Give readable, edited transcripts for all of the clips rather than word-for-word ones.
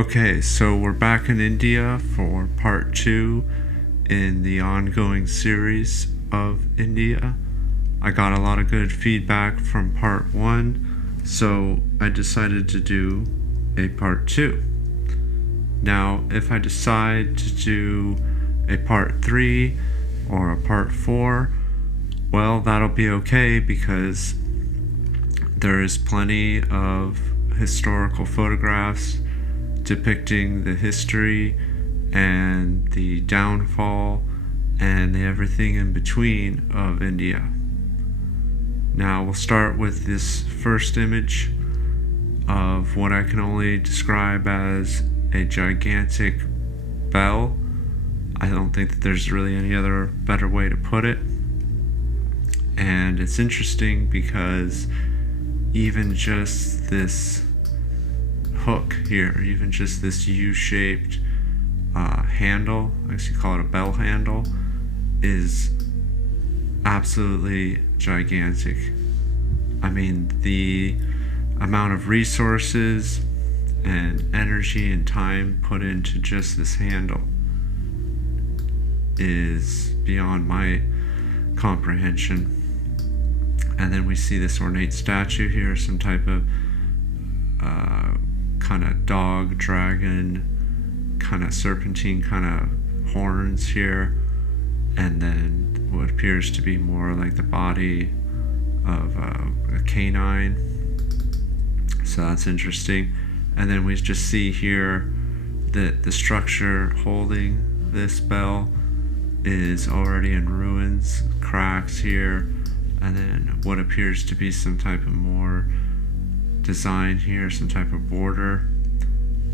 Okay, so we're back in India for part 2 in the ongoing series of India. I got a lot of good feedback from part 1, so I decided to do a part 2. Now, if I decide to do a part 3 or a part 4, well, that'll be okay because there is plenty of historical photographs depicting the history and the downfall and the everything in between of India. Now we'll start with this first image of what I can only describe as a gigantic bell. I don't think that there's really any other better way to put it. And it's interesting because even just this hook here, even just this U-shaped handle, I guess you call it a bell handle, is absolutely gigantic. I mean, the amount of resources and energy and time put into just this handle is beyond my comprehension. And then we see this ornate statue here, some type of kind of dog, dragon, kind of serpentine kind of horns here, and then what appears to be more like the body of a canine. So that's interesting. And then we just see here that the structure holding this bell is already in ruins, cracks here, and then what appears to be some type of more design here, some type of border,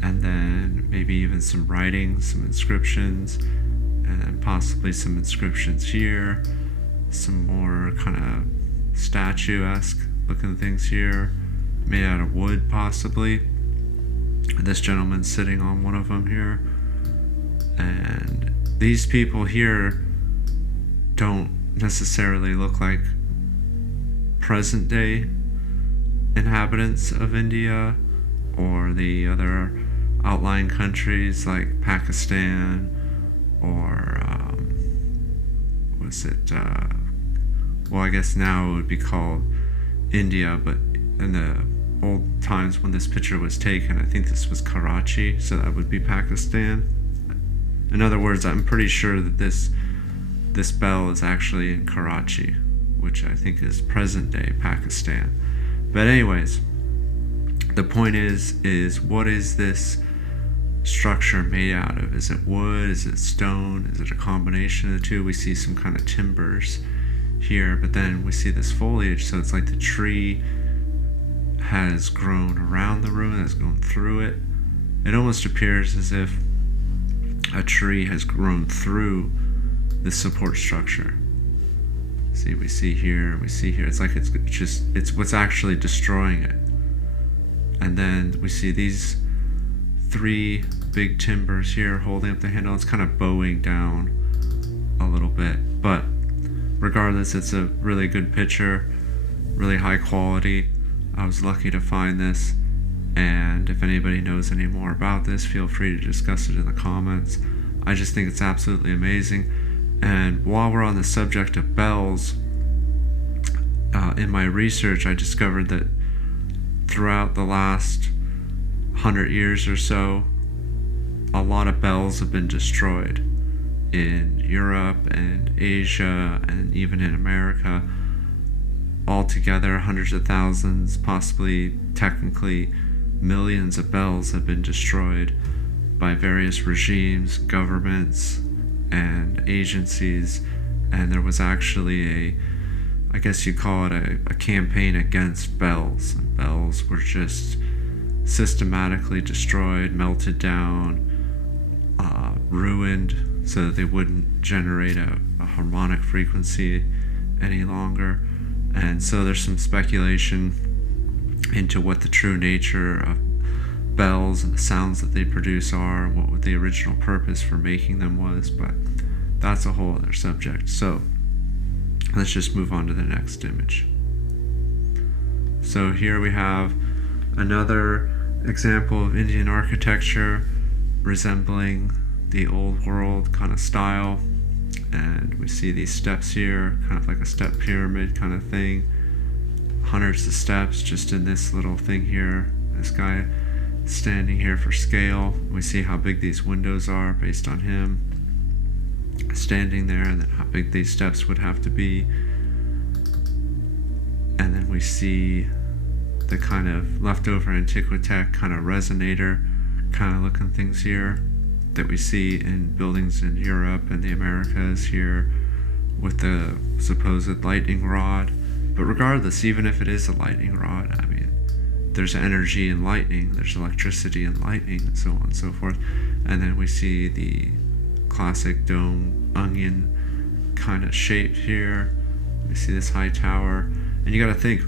and then maybe even some writing, some inscriptions, and then possibly some inscriptions here, some more kind of statue-esque looking things here, made out of wood possibly. This gentleman's sitting on one of them here, and these people here don't necessarily look like present day inhabitants of India or the other outlying countries like Pakistan or well, I guess now it would be called India, but in the old times when this picture was taken, I think this was Karachi, so that would be Pakistan. In other words, I'm pretty sure that this bell is actually in Karachi, which I think is present day Pakistan. But anyways, the point is what is this structure made out of? Is it wood? Is it stone? Is it a combination of the two? We see some kind of timbers here, but then we see this foliage, so it's like the tree has grown around the ruin, has gone through it. It almost appears as if a tree has grown through the support structure. See, we see here. It's like it's what's actually destroying it. And then we see these 3 big timbers here holding up the handle. It's kind of bowing down a little bit, but regardless, it's a really good picture, really high quality. I was lucky to find this, and if anybody knows any more about this, feel free to discuss it in the comments. I just think it's absolutely amazing. And while we're on the subject of bells, in my research I discovered that throughout the last 100 years or so, a lot of bells have been destroyed in Europe and Asia and even in America. Altogether, hundreds of thousands, possibly technically millions of bells have been destroyed by various regimes, governments, and agencies. And there was actually I guess you call it a campaign against bells. And bells were just systematically destroyed, melted down, ruined, so that they wouldn't generate a harmonic frequency any longer. And so there's some speculation into what the true nature of bells and the sounds that they produce are, and what the original purpose for making them was, but that's a whole other subject. So let's just move on to the next image. So here we have another example of Indian architecture resembling the old world kind of style. And we see these steps here, kind of like a step pyramid kind of thing. Hundreds of steps just in this little thing here. This guy standing here for scale. We see how big these windows are based on him standing there, and then how big these steps would have to be. And then we see the kind of leftover Antiquitech kind of resonator kind of looking things here that we see in buildings in Europe and the Americas here with the supposed lightning rod. But regardless, even if it is a lightning rod, I mean, there's energy in lightning, there's electricity in lightning, and so on and so forth. And then we see the classic dome onion kind of shape here. We see this high tower. And you got to think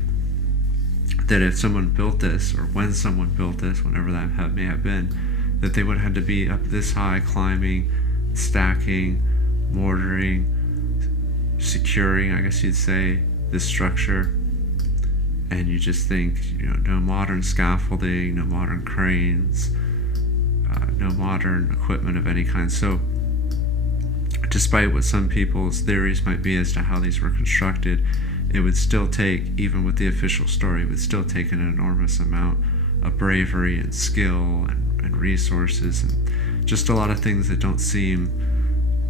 that if someone built this, or when someone built this, whenever that may have been, that they would have had to be up this high, climbing, stacking, mortaring, securing, I guess you'd say, this structure. And you just think, no modern scaffolding, no modern cranes, no modern equipment of any kind. So despite what some people's theories might be as to how these were constructed, it would still take, even with the official story, it would still take an enormous amount of bravery and skill and resources and just a lot of things that don't seem,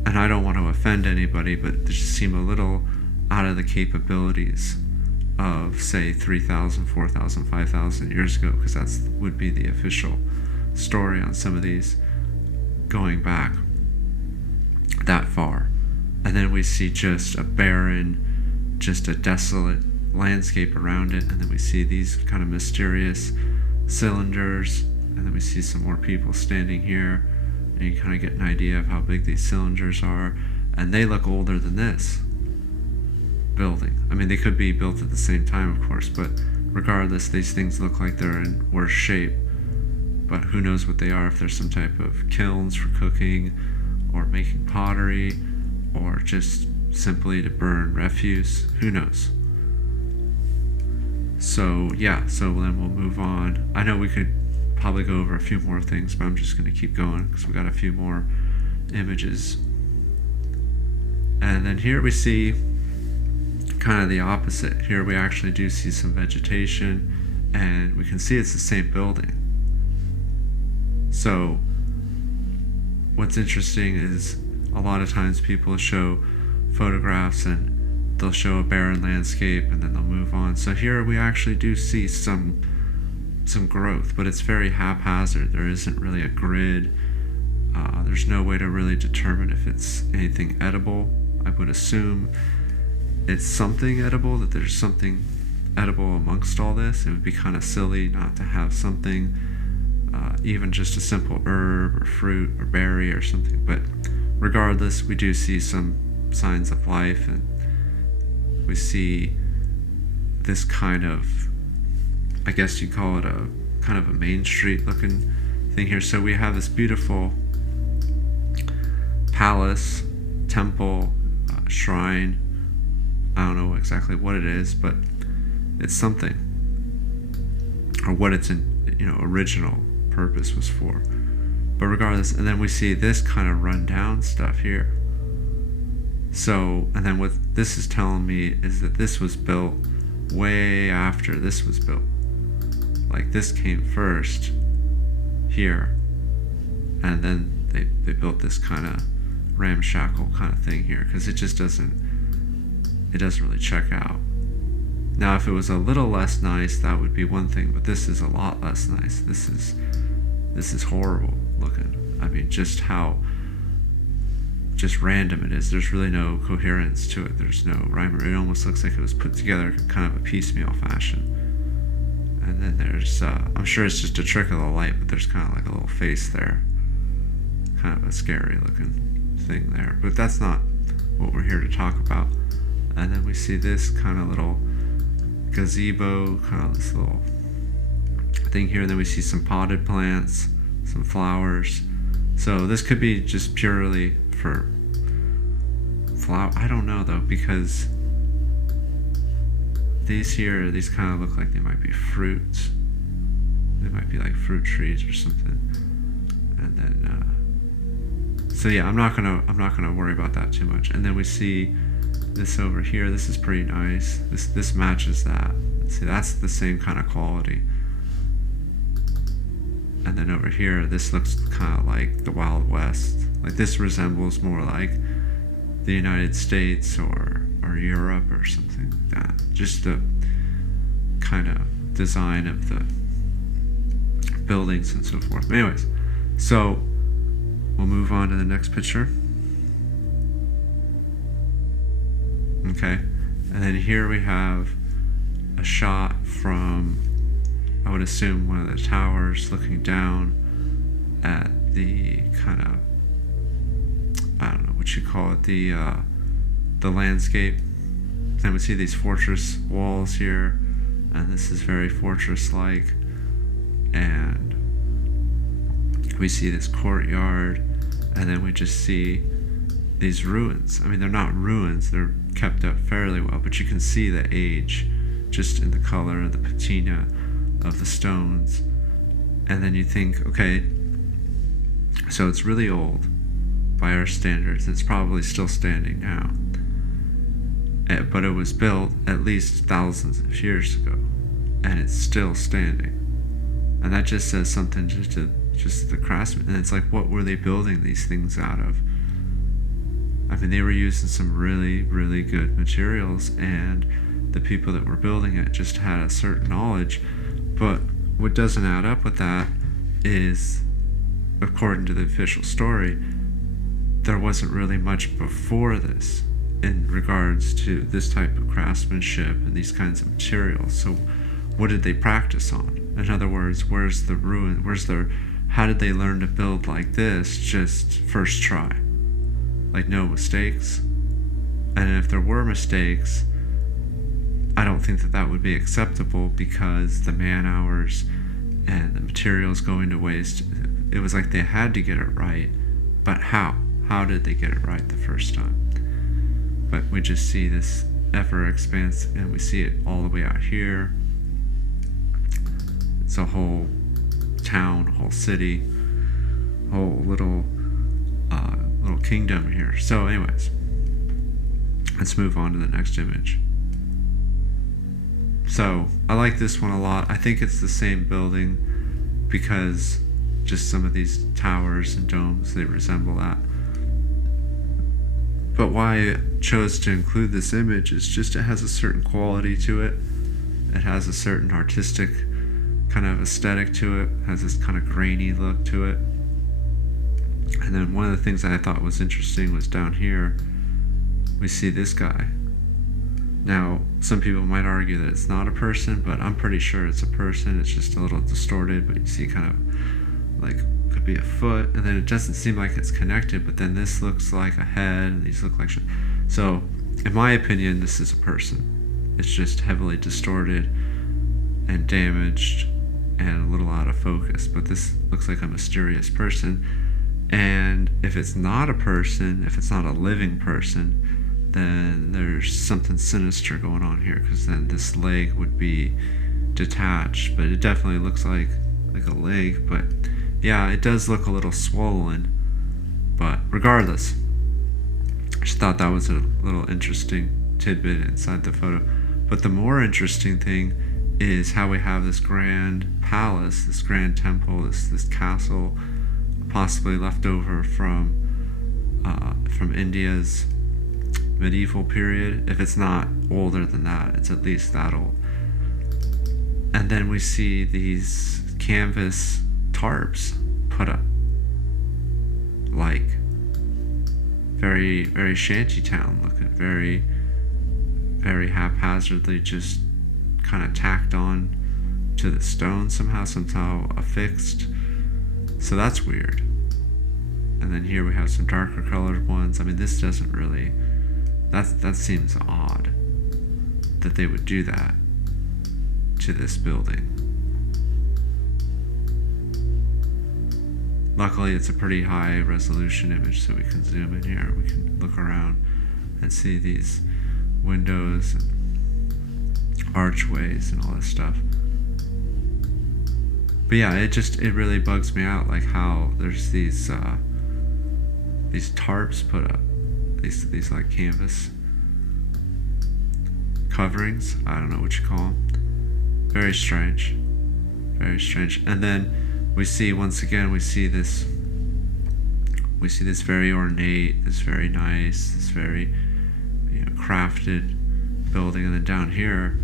and I don't want to offend anybody, but they just seem a little out of the capabilities of, say, 3,000, 4,000, 5,000 years ago, because that would be the official story on some of these going back that far. And then we see just a barren, just a desolate landscape around it, and then we see these kind of mysterious cylinders, and then we see some more people standing here, and you kind of get an idea of how big these cylinders are, and they look older than this building. I mean, they could be built at the same time, of course, but regardless, these things look like they're in worse shape. But who knows what they are, if there's some type of kilns for cooking, or making pottery, or just simply to burn refuse, who knows. So yeah, so then we'll move on. I know we could probably go over a few more things, but I'm just going to keep going because we got a few more images. And then here we see kind of the opposite. Here we actually do see some vegetation, and we can see it's the same building. So what's interesting is a lot of times people show photographs and they'll show a barren landscape and then they'll move on. So here we actually do see some growth, but it's very haphazard. There isn't really a grid. There's no way to really determine if it's anything edible. I would assume it's something edible, that there's something edible amongst all this. It would be kind of silly not to have something, even just a simple herb or fruit or berry or something. But regardless, we do see some signs of life, and we see this kind of, I guess you call it a kind of a Main Street looking thing here. So we have this beautiful palace, temple, shrine. I don't know exactly what it is, but it's something, or what its original purpose was for. But regardless, and then we see this kind of rundown stuff here. So, and then what this is telling me is that this was built way after this was built. Like this came first here, and then they built this kind of ramshackle kind of thing here, because it just doesn't really check out. Now if it was a little less nice, that would be one thing, but this is a lot less nice. This is horrible looking. I mean, just how just random it is. There's really no coherence to it. There's no rhyme. It almost looks like it was put together kind of a piecemeal fashion. And then there's I'm sure it's just a trick of the light, but there's kind of like a little face there, kind of a scary looking thing there, but that's not what we're here to talk about. And then we see this kind of little gazebo, kind of this little thing here, and then we see some potted plants, some flowers. So this could be just purely for flower. I don't know though, because these kind of look like they might be fruits. It might be like fruit trees or something. And then so yeah, I'm not gonna worry about that too much. And then we see this over here. This is pretty nice. This matches that. See, that's the same kind of quality. And then over here, this looks kind of like the Wild West. Like this resembles more like the United States or Europe or something like that. Just the kind of design of the buildings and so forth. Anyways, so we'll move on to the next picture. Okay, and then here we have a shot from, I would assume, one of the towers looking down at the kind of, I don't know what you call it, the landscape. Then we see these fortress walls here, and this is very fortress-like. And we see this courtyard, and then we just see these ruins. I mean, they're not ruins, they're kept up fairly well, but you can see the age just in the color of the patina of the stones. And then you think, okay, so it's really old by our standards. It's probably still standing now, but it was built at least thousands of years ago, and it's still standing. And that just says something just the craftsmen. And it's like, what were they building these things out of? I mean, they were using some really, really good materials, and the people that were building it just had a certain knowledge. But what doesn't add up with that is, according to the official story, there wasn't really much before this in regards to this type of craftsmanship and these kinds of materials. So what did they practice on? In other words, where's the ruin? How did they learn to build like this just first try? Like, no mistakes? And if there were mistakes, I don't think that would be acceptable, because the man hours and the materials going to waste, it was like they had to get it right. But how? How did they get it right the first time? But we just see this ever expanse, and we see it all the way out here. It's a whole town, whole city, whole little kingdom here. So anyways, let's move on to the next image. So I like this one a lot. I think it's the same building, because just some of these towers and domes, they resemble that. But why I chose to include this image is just it has a certain quality to it. It has a certain artistic kind of aesthetic to it, has this kind of grainy look to it. And then one of the things that I thought was interesting was down here, we see this guy. Now, some people might argue that it's not a person, but I'm pretty sure it's a person. It's just a little distorted, but you see kind of like, could be a foot, and then it doesn't seem like it's connected, but then this looks like a head, and these look like so in my opinion, this is a person. It's just heavily distorted and damaged and a little out of focus, but this looks like a mysterious person. And if it's not a person, if it's not a living person, then there's something sinister going on here, because then this leg would be detached, but it definitely looks like a leg. But yeah, it does look a little swollen, but regardless, I just thought that was a little interesting tidbit inside the photo. But the more interesting thing is how we have this grand palace, this grand temple, this castle, possibly left over from India's medieval period. If it's not older than that, it's at least that old. And then we see these canvas tarps put up, like very, very shantytown looking, very, very haphazardly, just kind of tacked on to the stone somehow affixed. So that's weird. And then here we have some darker colored ones. I mean, this doesn't really, that seems odd that they would do that to this building. Luckily, it's a pretty high resolution image, so we can zoom in here. We can look around and see these windows and archways and all this stuff. But yeah, it really bugs me out, like how there's these tarps put up, these like canvas coverings. I don't know what you call them. Very strange, very strange. And then we see, once again, we see this very ornate, this very nice, this very, you know, crafted building, and then down here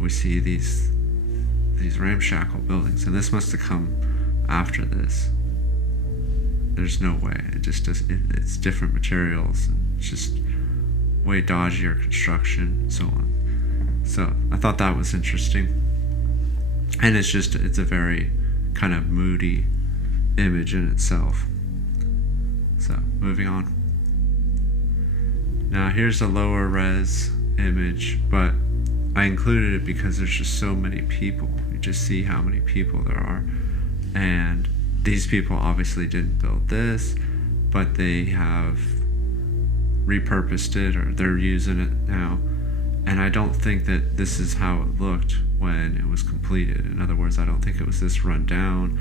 we see these ramshackle buildings, and this must have come after this. There's no way. It just does. It's different materials. And it's just way dodgier construction, and so on. So I thought that was interesting, and it's a very kind of moody image in itself. So moving on. Now here's a lower res image, but I included it because there's just so many people. You just see how many people there are, and these people obviously didn't build this, but they have repurposed it, or they're using it now. And I don't think that this is how it looked when it was completed. In other words, I don't think it was this run down,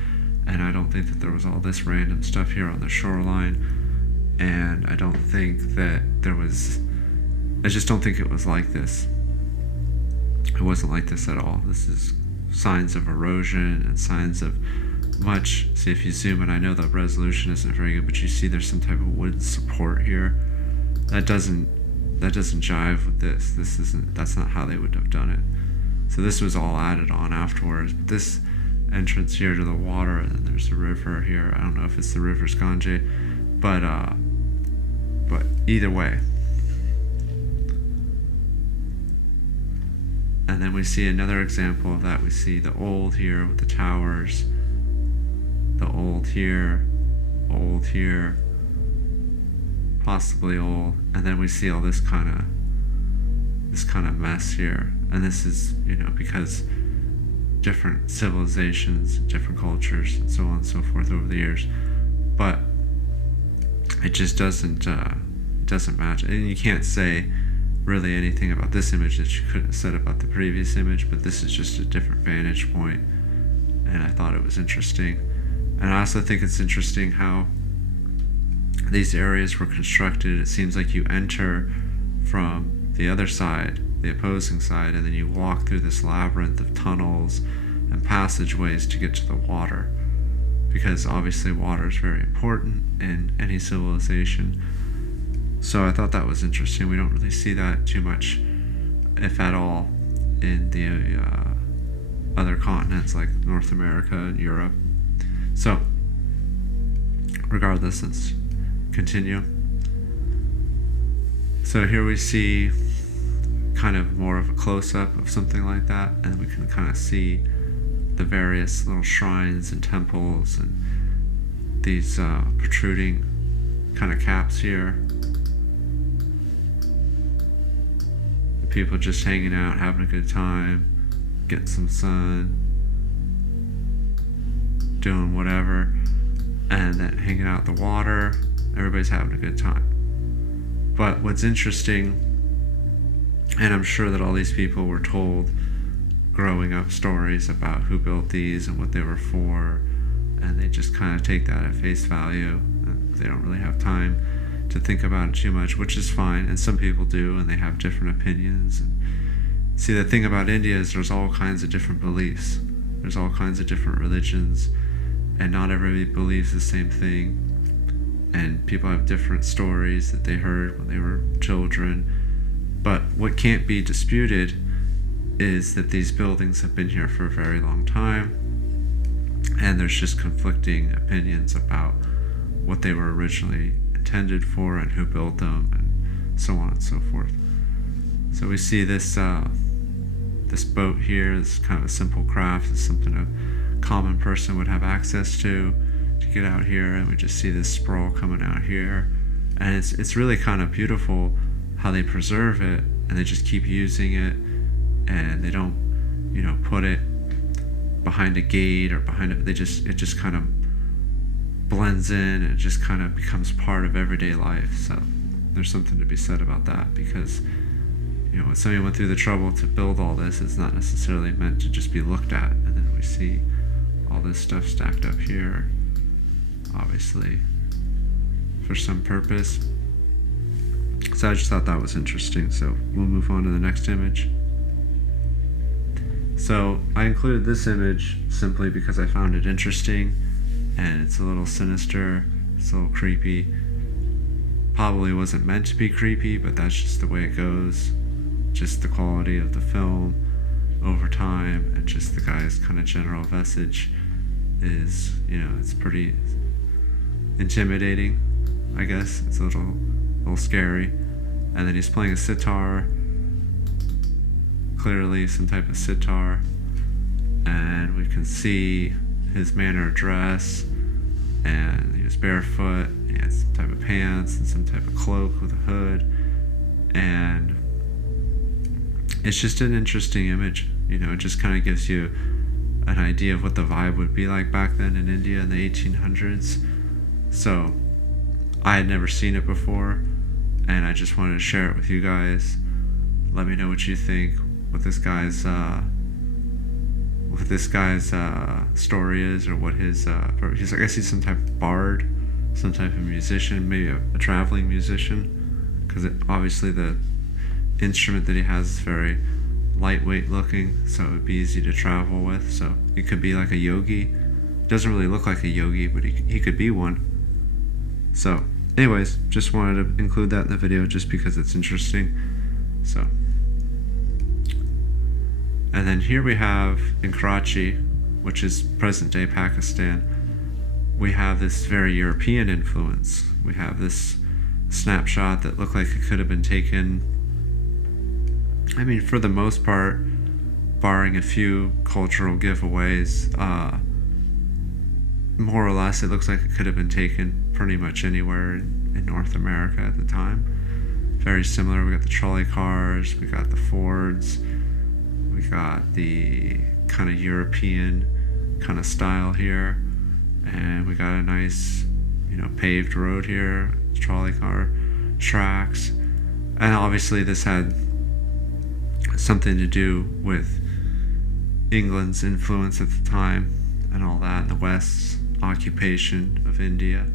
and I don't think that there was all this random stuff here on the shoreline, and I don't think that I just don't think it was like this. It wasn't like this at all. This is signs of erosion and signs of much. See, if you zoom in, I know the resolution isn't very good, but you see there's some type of wood support here. That doesn't jive with this. That's not how they would have done it. So this was all added on afterwards. But this entrance here to the water, and then there's a river here. I don't know if it's the river's Ganges, but either way. And then we see another example of that. We see the old here with the towers, the old here, possibly old, and then we see all this kind of mess here. And this is, you know, because different civilizations, different cultures, and so on and so forth over the years. But it just doesn't match. And you can't say really anything about this image that you couldn't have said about the previous image, but this is just a different vantage point, and I thought it was interesting. And I also think it's interesting how these areas were constructed. It seems like you enter from the other side, the opposing side, and then you walk through this labyrinth of tunnels and passageways to get to the water, because obviously water is very important in any civilization. So I thought that was interesting. We don't really see that too much, if at all, in the other continents like North America and Europe. So regardless, let's continue. So here we see kind of more of a close-up of something like that, and we can kind of see the various little shrines and temples and these protruding kind of caps here. The people just hanging out, having a good time, getting some sun, doing whatever, and then hanging out in the water. Everybody's having a good time. But what's interesting, and I'm sure that all these people were told growing up stories about who built these and what they were for, and they just kind of take that at face value. They don't really have time to think about it too much, which is fine, and some people do, and they have different opinions. And see, the thing about India is there's all kinds of different beliefs. There's all kinds of different religions, and not everybody believes the same thing. And people have different stories that they heard when they were children. But what can't be disputed is that these buildings have been here for a very long time, and there's just conflicting opinions about what they were originally intended for and who built them, and so on and so forth. So we see this this boat here. This is kind of a simple craft. It's something a common person would have access to get out here, and we just see this sprawl coming out here, and it's really kind of beautiful how they preserve it, and they just keep using it, and they don't, you know, put it behind a gate or behind it. It just kind of blends in, and it just kind of becomes part of everyday life. So there's something to be said about that, because, you know, when somebody went through the trouble to build all this, it's not necessarily meant to just be looked at. And then we see all this stuff stacked up here, obviously for some purpose. So I just thought that was interesting. So we'll move on to the next image. So I included this image simply because I found it interesting, and it's a little sinister, it's a little creepy. Probably wasn't meant to be creepy, but that's just the way it goes. Just the quality of the film over time, and just the guy's kind of general message is, you know, it's pretty intimidating, I guess. It's a little scary. And then he's playing a sitar, clearly some type of sitar, and we can see his manner of dress, and he was barefoot, he had some type of pants and some type of cloak with a hood, and it's just an interesting image. You know, it just kind of gives you an idea of what the vibe would be like back then in India in the 1800s. So I had never seen it before, and I just wanted to share it with you guys. Let me know what you think, what this guy's story is, or what his he's, I guess he's some type of bard, some type of musician, maybe a traveling musician, because obviously the instrument that he has is very lightweight looking, so it would be easy to travel with. So he could be like a yogi. Doesn't really look like a yogi, but he could be one. So anyways, just wanted to include that in the video just because it's interesting. So, and then here we have in Karachi, which is present day Pakistan, we have this very European influence. We have this snapshot that looked like it could have been taken, I mean, for the most part, barring a few cultural giveaways, more or less it looks like it could have been taken pretty much anywhere in North America at the time. Very similar. We got the trolley cars, we got the Fords, we got the kind of European kind of style here, and we got a nice, you know, paved road here, trolley car tracks, and obviously this had something to do with England's influence at the time and all that, and the West's occupation of India.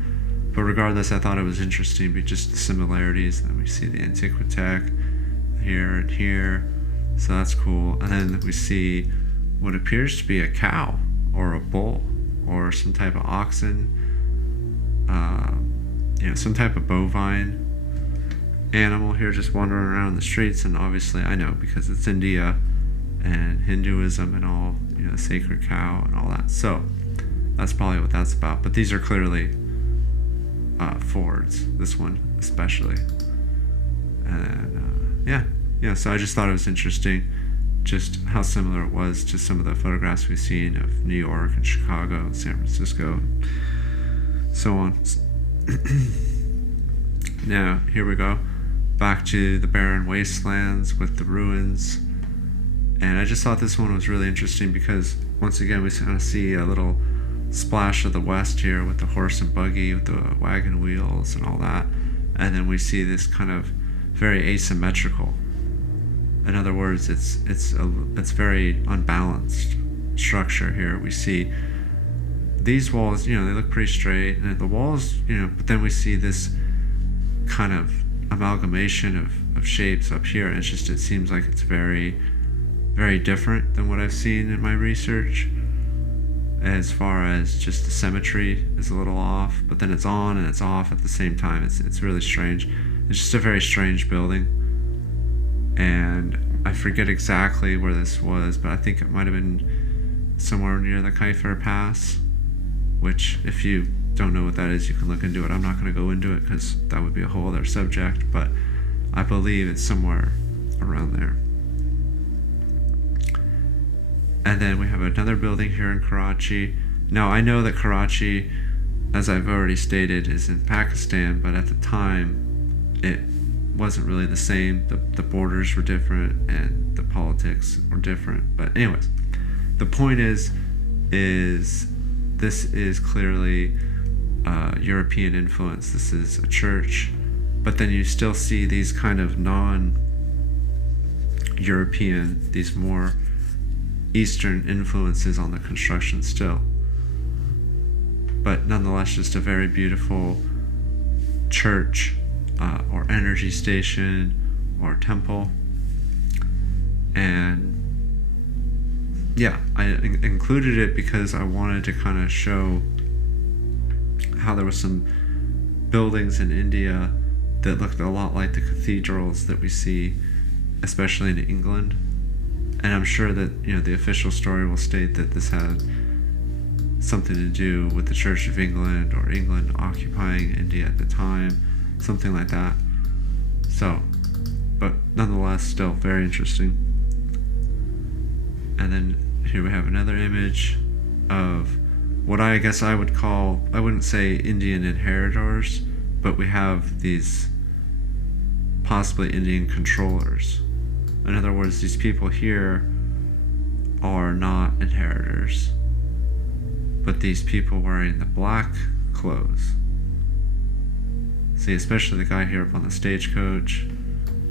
But regardless, I thought it was interesting, but just the similarities. And then we see the Antiquitech here and here, so that's cool. And then we see what appears to be a cow or a bull or some type of oxen, you know, some type of bovine animal here just wandering around the streets. And obviously I know because it's India and Hinduism and all, you know, sacred cow and all that, so that's probably what that's about. But these are clearly Fords, this one especially. And yeah, so I just thought it was interesting just how similar it was to some of the photographs we've seen of New York and Chicago and San Francisco and so on. Now here we go back to the barren wastelands with the ruins, and I just thought this one was really interesting because once again we kind of see a little splash of the West here with the horse and buggy with the wagon wheels and all that, and then we see this kind of very asymmetrical. In other words, it's very unbalanced structure here. We see these walls, you know, they look pretty straight, and the walls, you know, but then we see this kind of amalgamation of shapes up here, and it seems like it's very, very different than what I've seen in my research. As far as just the symmetry is a little off, but then it's on and it's off at the same time. It's really strange. It's just a very strange building, and I forget exactly where this was, but I think it might have been somewhere near the Kaifer Pass, which if you don't know what that is, you can look into it. I'm not going to go into it because that would be a whole other subject, but I believe it's somewhere around there. And then we have another building here in Karachi. Now I know that Karachi, as I've already stated, is in Pakistan, but at the time it wasn't really the same. The borders were different and the politics were different. But anyways, the point is this is clearly European influence. This is a church, but then you still see these kind of non-European, these more Eastern influences on the construction still. but nonetheless just a very beautiful church or energy station or temple. And yeah, I included it because I wanted to kind of show how there was some buildings in India that looked a lot like the cathedrals that we see, especially in England. And I'm sure that, the official story will state that this had something to do with the Church of England or England occupying India at the time, something like that. So, but nonetheless, still very interesting. And then here we have another image of what I guess I would call, I wouldn't say Indian inheritors, but we have these possibly Indian controllers. In other words, these people here are not inheritors, but these people wearing the black clothes. See, especially the guy here up on the stagecoach,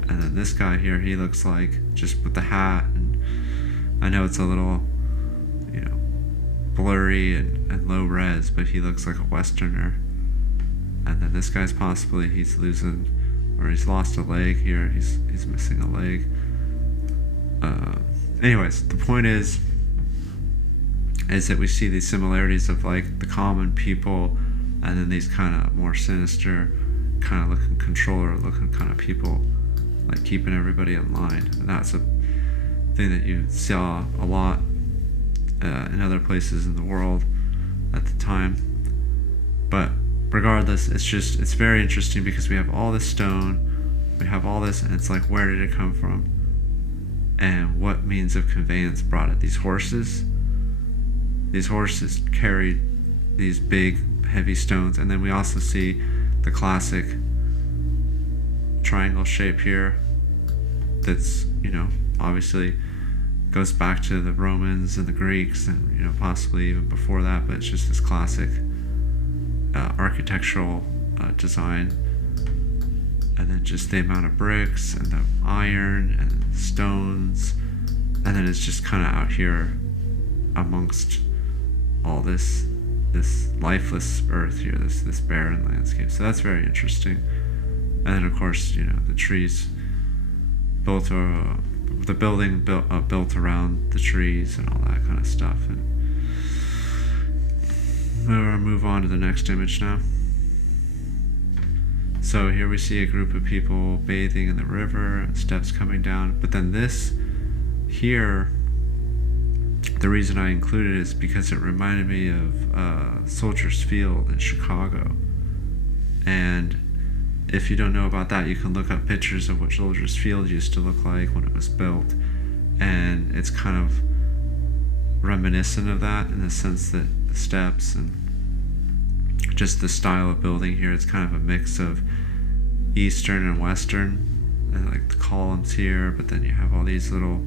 and then this guy here, he looks like, just with the hat, and I know it's a little, blurry and low res, but he looks like a Westerner. And then this guy's possibly, he's lost a leg here, he's missing a leg. Anyways, the point is that we see these similarities of like the common people and then these kind of more sinister kind of looking controller looking kind of people, like keeping everybody in line. And that's a thing that you saw a lot in other places in the world at the time. But regardless, it's very interesting because we have all this stone, we have all this, and it's like, where did it come from? And what means of conveyance brought it? These horses carried these big heavy stones. And then we also see the classic triangle shape here that's, obviously goes back to the Romans and the Greeks and, possibly even before that, but it's just this classic architectural design. And then just the amount of bricks and the iron and the stones, and then it's just kind of out here amongst all this lifeless earth here, this barren landscape. So that's very interesting. And then of course, the trees built, the building built around the trees and all that kind of stuff. And we'll move on to the next image now. So here we see a group of people bathing in the river, steps coming down. But then this here, the reason I included it is because it reminded me of Soldiers Field in Chicago. And if you don't know about that, you can look up pictures of what Soldiers Field used to look like when it was built. And it's kind of reminiscent of that in the sense that the steps and just the style of building here, it's kind of a mix of Eastern and Western, and like the columns here, but then you have all these little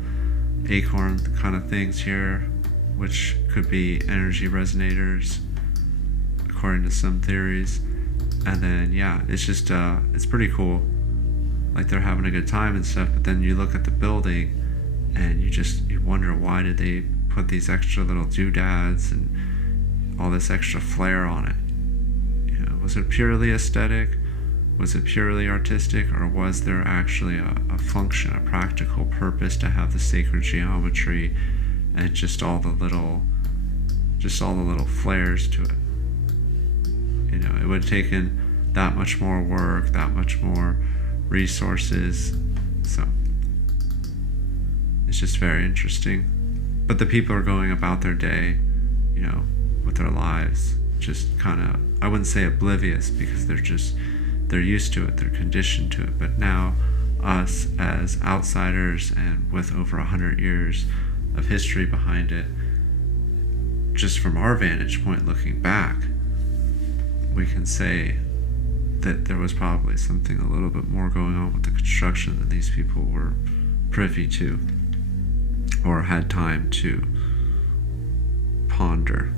acorn kind of things here, which could be energy resonators according to some theories. And then yeah, it's just it's pretty cool, like they're having a good time and stuff. But then you look at the building and you wonder, why did they put these extra little doodads and all this extra flair on it? Was it purely aesthetic? Was it purely artistic? Or was there actually a function, a practical purpose to have the sacred geometry and just all the little flares to it? It would have taken that much more work, that much more resources. So it's just very interesting. But the people are going about their day, with their lives, just kind of, I wouldn't say oblivious, because they're used to it, they're conditioned to it. But now us as outsiders and with over 100 years of history behind it, just from our vantage point looking back, we can say that there was probably something a little bit more going on with the construction than these people were privy to or had time to ponder.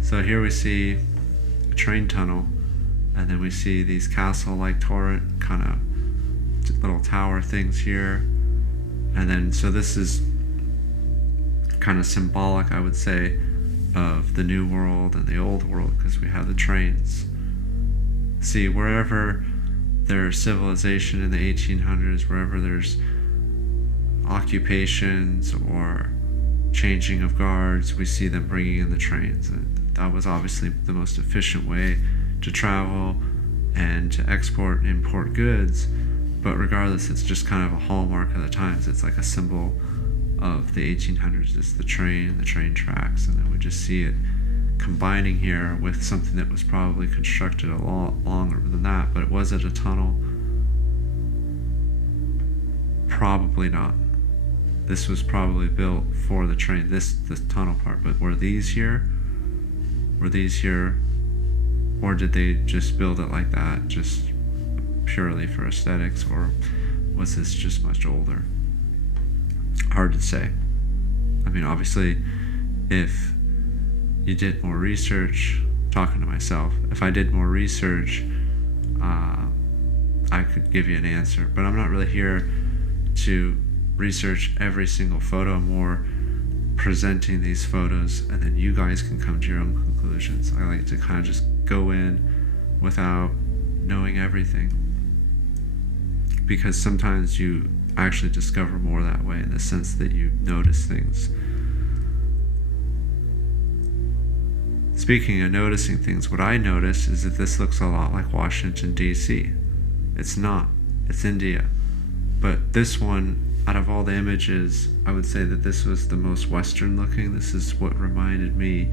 So here we see a train tunnel, and then we see these castle-like turret kind of little tower things here. And then, so this is kind of symbolic, I would say, of the New World and the Old World, because we have the trains. See, wherever there's civilization in the 1800s, wherever there's occupations or changing of guards, we see them bringing in the trains. And that was obviously the most efficient way to travel and to export and import goods. But regardless, it's just kind of a hallmark of the times. It's like a symbol of the 1800s. It's the train tracks, and then we just see it combining here with something that was probably constructed a lot longer than that. But was it a tunnel? Probably not. This was probably built for the train, this tunnel part. But were these here? Were these here? Or did they just build it like that, just purely for aesthetics? Or was this just much older? Hard to say. I mean, obviously, if you did more research, talking to myself, if I did more research, I could give you an answer. But I'm not really here to research every single photo. I'm more presenting these photos, and then you guys can come to your own conclusions. I like to kind of just go in without knowing everything, because sometimes you actually discover more that way, in the sense that you notice things. Speaking of noticing things, what I noticed is that this looks a lot like Washington, D.C. It's not. It's India. But this one, out of all the images, I would say that this was the most Western looking. This is what reminded me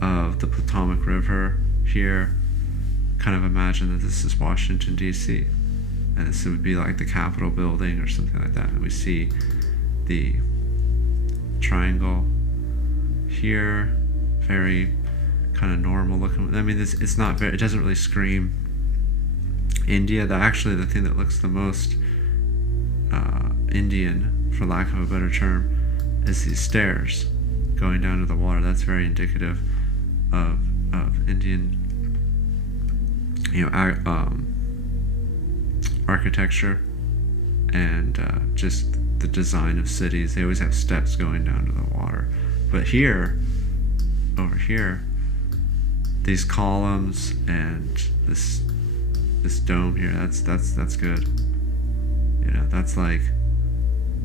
of the Potomac River here. Kind of imagine that this is Washington, D.C. And this would be like the Capitol building or something like that. And we see the triangle here, very kind of normal looking. I mean, it's not very, it doesn't really scream India. Actually, the thing that looks the most Indian, for lack of a better term, is these stairs going down to the water. That's very indicative of Indian, architecture and just the design of cities. They always have steps going down to the water. But here, over here, these columns and this dome here, that's good. That's like,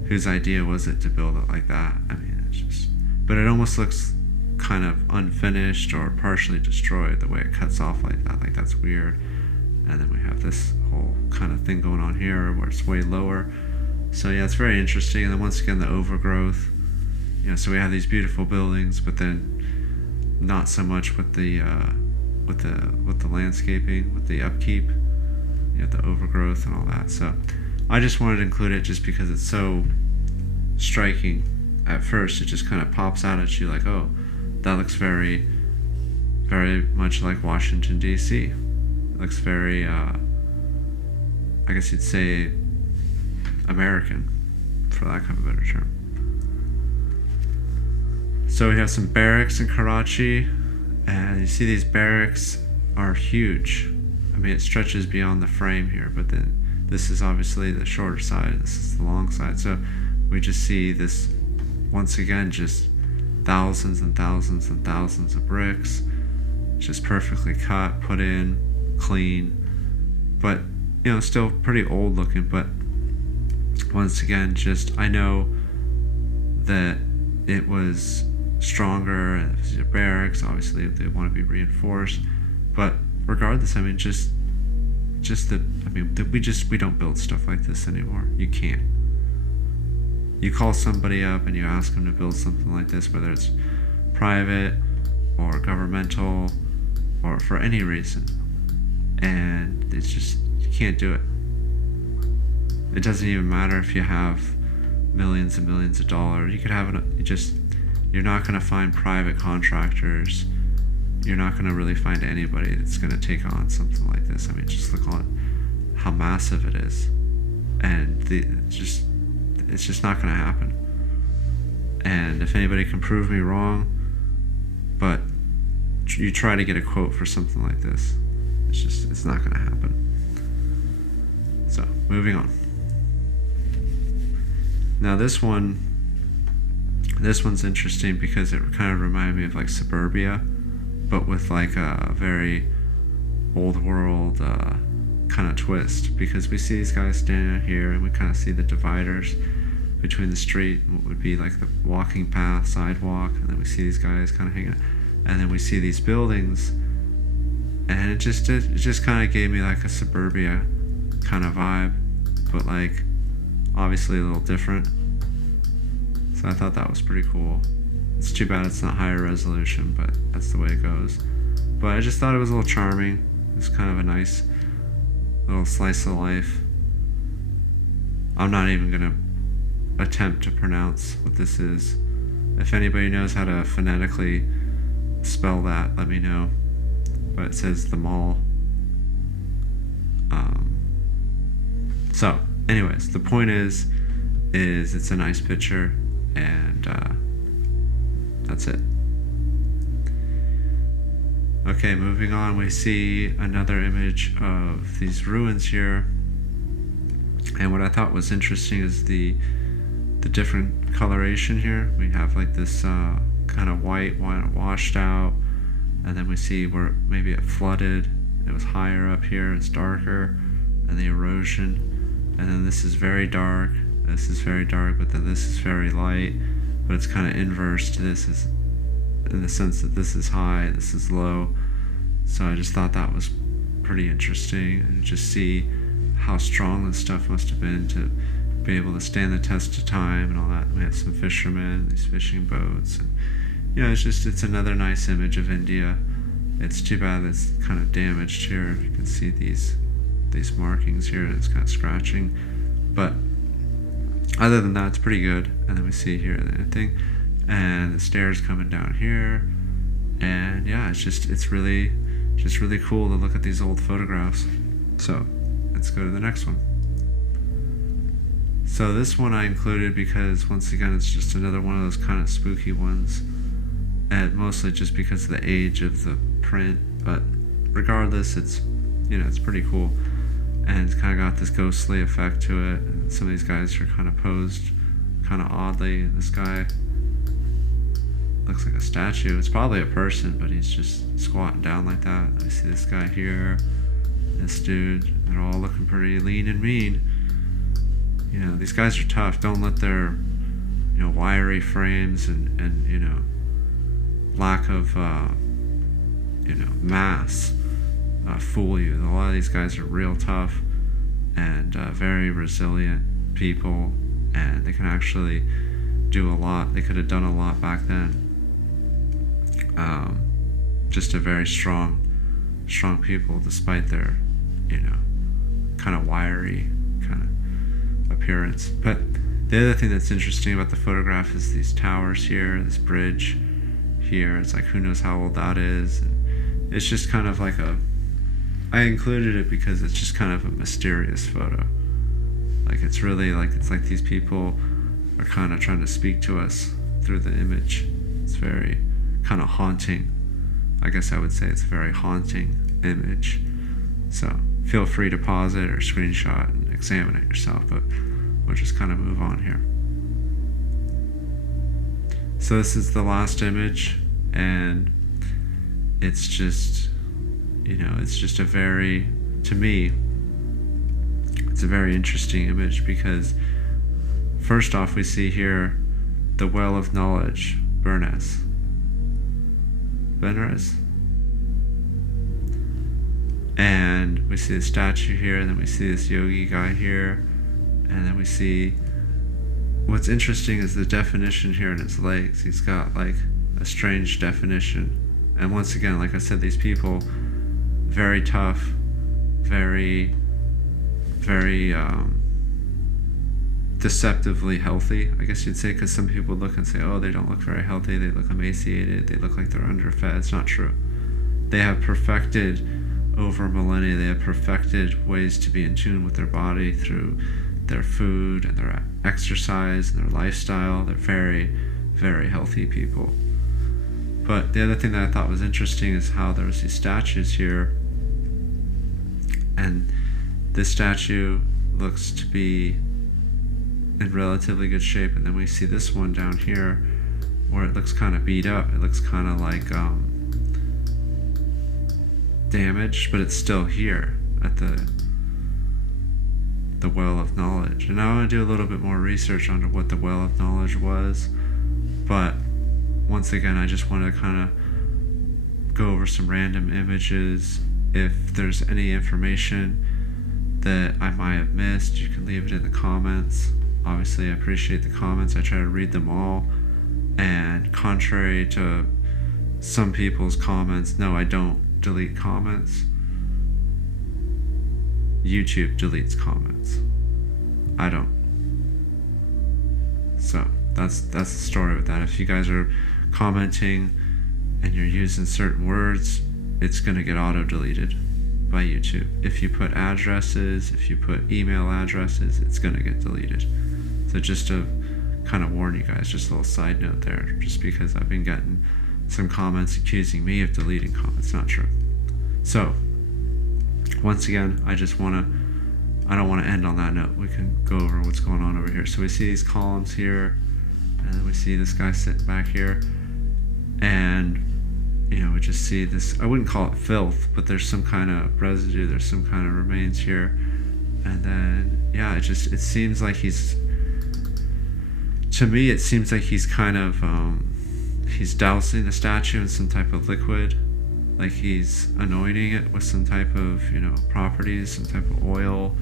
whose idea was it to build it like that? I mean, it's just, but it almost looks kind of unfinished or partially destroyed, the way it cuts off like that. Like, that's weird. And then we have this whole kind of thing going on here where it's way lower. So yeah, it's very interesting. And then once again, the overgrowth. So we have these beautiful buildings, but then not so much with the landscaping, with the upkeep, the overgrowth and all that. So I just wanted to include it just because it's so striking. At first, it just kind of pops out at you like, oh, that looks very, very much like Washington, D.C. It looks very, I guess you'd say, American, for lack of a better term. So we have some barracks in Karachi, and you see these barracks are huge. I mean, it stretches beyond the frame here, but then this is obviously the shorter side, this is the long side. So we just see this, once again, just thousands and thousands and thousands of bricks, just perfectly cut, put in, clean, but still pretty old looking. But once again, just, I know that it was stronger, and it was barracks, obviously they want to be reinforced, but regardless, I mean, we don't build stuff like this anymore. You can't. You call somebody up and you ask them to build something like this, whether it's private or governmental or for any reason, and it's just, you can't do it. It doesn't even matter if you have millions and millions of dollars. You could have you're not going to find private contractors. You're not going to really find anybody that's going to take on something like this. I mean, just look on how massive it is, and it's just not going to happen. And if anybody can prove me wrong, but you try to get a quote for something like this, it's not going to happen. So, moving on. Now this one, This one's interesting because it kind of reminded me of like suburbia, but with like a very old world kind of twist, because we see these guys standing out here and we kind of see the dividers between the street and what would be like the walking path, sidewalk, and then we see these guys kind of hanging out, and then we see these buildings, and it just kind of gave me like a suburbia kind of vibe, but like obviously a little different. So I thought that was pretty cool. It's too bad it's not higher resolution, but that's the way it goes. But I just thought it was a little charming. It's kind of a nice little slice of life. I'm not even gonna attempt to pronounce what this is. If anybody knows how to phonetically spell that, let me know. But it says the mall. So anyways, the point is it's a nice picture, and that's it. Okay, moving on, we see another image of these ruins here, and what I thought was interesting is the different coloration here. We have like this kind of white washed out, and then we see where maybe it flooded, it was higher up here, it's darker, and the erosion, and then this is very dark, this is very dark, but then this is very light, but it's kind of inverse to this, is in the sense that this is high, this is low. So I just thought that was pretty interesting, and just see how strong this stuff must have been to be able to stand the test of time and all that. We have some fishermen, these fishing boats, and you know, it's another nice image of India. It's too bad it's kind of damaged here. You can see these markings here, and it's kind of scratching, but other than that, it's pretty good. And then we see here the thing, and the stairs coming down here, and yeah, it's really cool to look at these old photographs. So let's go to the next one. So this one I included because once again it's just another one of those kind of spooky ones, and mostly just because of the age of the print, but regardless, it's, you know, it's pretty cool, and it's kind of got this ghostly effect to it, and some of these guys are kind of posed kind of oddly. This guy looks like a statue. It's probably a person, but he's just squatting down like that. I see this guy here, this dude, they're all looking pretty lean and mean. You know, these guys are tough. Don't let their, you know, wiry frames and you know, lack of you know, mass fool you. A lot of these guys are real tough and very resilient people, and they can actually do a lot. They could have done a lot back then. Just a very strong people, despite their, you know, kind of wiry kind of appearance. But the other thing that's interesting about the photograph is these towers here, this bridge here. It's like, who knows how old that is. And it's just kind of like I included it because it's just kind of a mysterious photo. Like, it's really like, it's like these people are kind of trying to speak to us through the image. It's very kind of haunting. I guess I would say it's a very haunting image. So feel free to pause it or screenshot and examine it yourself, but we'll just kind of move on here. So this is the last image, and it's just, you know, it's just a very, to me, it's a very interesting image, because first off we see here the Well of Knowledge, Barracks. And we see the statue here, and then we see this yogi guy here, and then we see, what's interesting is the definition here in his legs. He's got like a strange definition, and once again, like I said, these people, very tough, very deceptively healthy, I guess you'd say, because some people look and say, oh, they don't look very healthy, they look emaciated, they look like they're underfed. It's not true. They have perfected, over millennia, they have perfected ways to be in tune with their body through their food and their exercise and their lifestyle. They're very, very healthy people. But the other thing that I thought was interesting is how there was these statues here, and this statue looks to be in relatively good shape, and then we see this one down here where it looks kind of beat up. It looks kind of like damaged, but it's still here at the Well of Knowledge. And I want to do a little bit more research onto what the Well of Knowledge was, but once again, I just want to kind of go over some random images. If there's any information that I might have missed, you can leave it in the comments. Obviously, I appreciate the comments. I try to read them all. And contrary to some people's comments, no, I don't delete comments. YouTube deletes comments. I don't. So that's the story with that. If you guys are commenting and you're using certain words, it's going to get auto-deleted by YouTube. If you put addresses, if you put email addresses, it's going to get deleted. So just to kind of warn you guys, just a little side note there, just because I've been getting some comments accusing me of deleting comments. Not true. So once again, I don't want to end on that note. We can go over what's going on over here. So we see these columns here, and then we see this guy sitting back here, and we just see this. I wouldn't call it filth, but there's some kind of residue, there's some kind of remains here. And then yeah, it seems like to me it seems like he's kind of he's dousing the statue in some type of liquid, like he's anointing it with some type of properties, some type of oil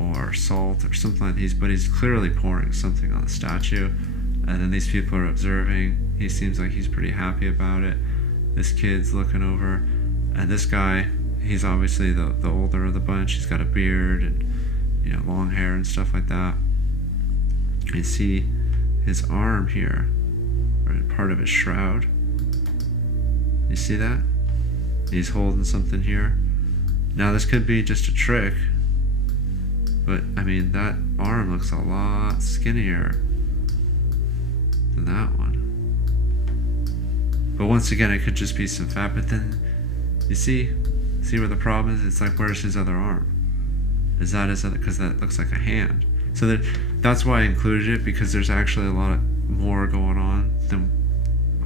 or salt or something like that. But he's clearly pouring something on the statue, and then these people are observing. He seems like he's pretty happy about it. This kid's looking over, and this guy, he's obviously the older of the bunch. He's got a beard and long hair and stuff like that. You see his arm here, or part of his shroud. You see that? He's holding something here. Now this could be just a trick, but I mean that arm looks a lot skinnier than that one. But once again, it could just be some fat. But then you see where the problem is? It's like, where's his other arm? Is that his other? Because that looks like a hand. So that's why I included it, because there's actually a lot more going on than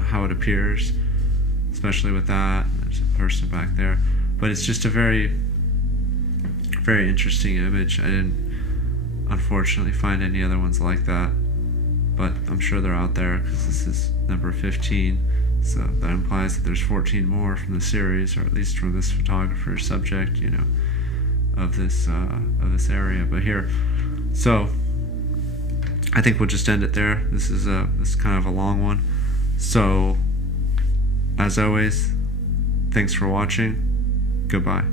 how it appears, especially with that. There's a person back there, but it's just a very, very interesting image. I didn't, unfortunately, find any other ones like that, but I'm sure they're out there, because this is number 15. So that implies that there's 14 more from the series, or at least from this photographer's subject, of this area. But here, so I think we'll just end it there. This is kind of a long one. So as always, thanks for watching. Goodbye.